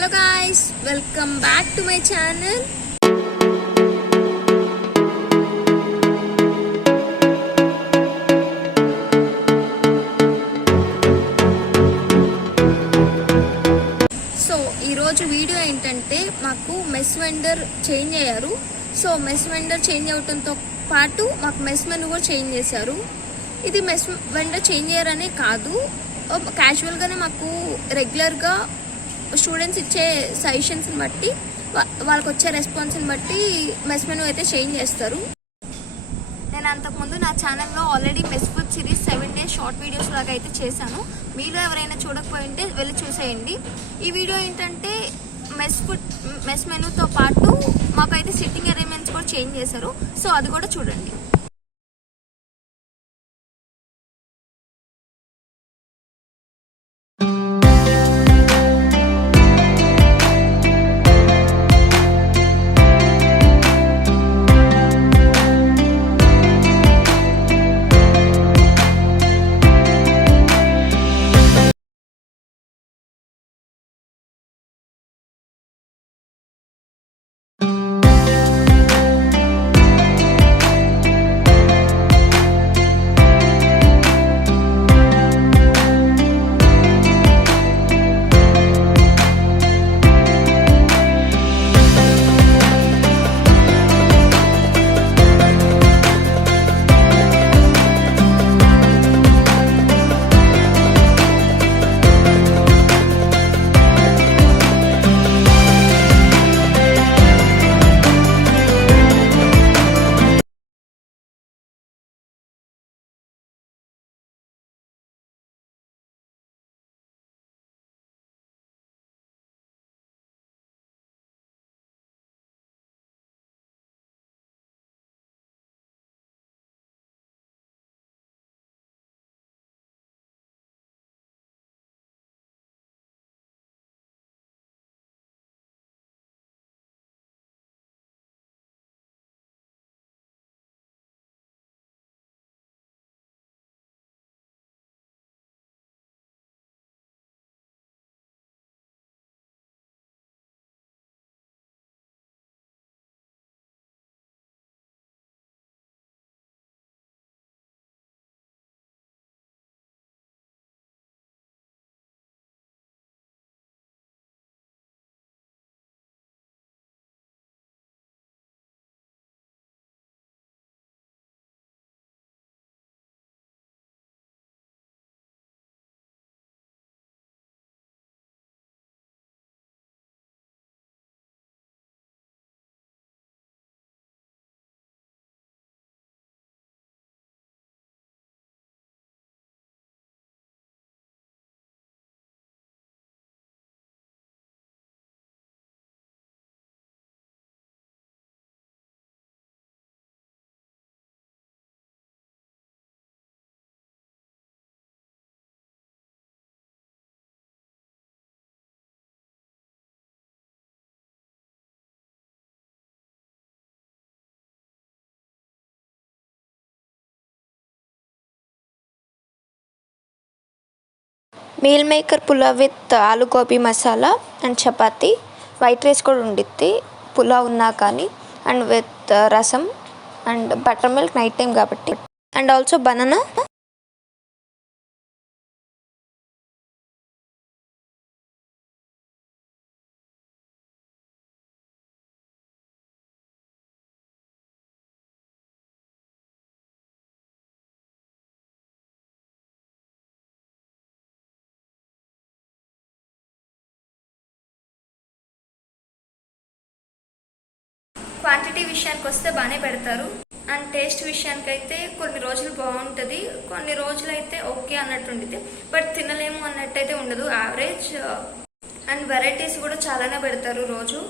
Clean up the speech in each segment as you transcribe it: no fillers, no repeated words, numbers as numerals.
Hello guys, welcome back to my channel. So ఈరోజు వీడియో ఏంటంటే మాకు మెస్ వెండర్ చేంజ్ అయ్యారు. సో మెస్ వెండర్ చేంజ్ అవడంతో పాటు మాకు మెస్ మెనూ కూడా చేంజ్ చేశారు. ఇది మెస్ వెండర్ చేంజ్ అయ్యారనే కాదు, క్యాజువల్గానే మాకు రెగ్యులర్గా స్టూడెంట్స్ ఇచ్చే సజెషన్స్ని బట్టి వాళ్ళకి వచ్చే రెస్పాన్స్ని బట్టి మెస్ మెనూ అయితే చేంజ్ చేస్తారు. నేను అంతకుముందు నా ఛానల్లో already mess food series 7 days short videos లాగా అయితే చేశాను. మీలో ఎవరైనా చూడకపోయింటే వెళ్ళి చూసేయండి. ఈ వీడియో ఏంటంటే మెస్ మెనూతో పాటు మాకైతే సిట్టింగ్ అరేంజ్మెంట్స్ కూడా చేంజ్ చేశారు. సో అది కూడా చూడండి. మీల్ మేకర్ పులావ్ విత్ ఆలు గోబీ మసాలా అండ్ చపాతీ, వైట్ రైస్ కూడా ఉండిద్ది పులావ్ ఉన్నా కానీ, అండ్ విత్ రసం and butter milk night time కాబట్టి, అండ్ ఆల్సో బనానా. క్వాంటిటీ విషయానికి వస్తే బాగానే పెడతారు. అండ్ టేస్ట్ విషయానికి అయితే కొన్ని రోజులు బాగుంటుంది, కొన్ని రోజులు అయితే ఓకే అన్నట్టు ఉంటుంది. బట్ తినలేము అన్నట్టయితే ఉండదు, యావరేజ్. అండ్ వెరైటీస్ కూడా చాలానే పెడతారు రోజు.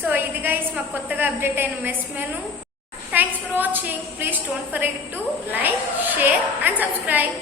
సో ఇది గైస్ మాకు కొత్తగా అప్డేట్ అయిన mess menu. Thanks for watching. Please don't forget to like, share and subscribe.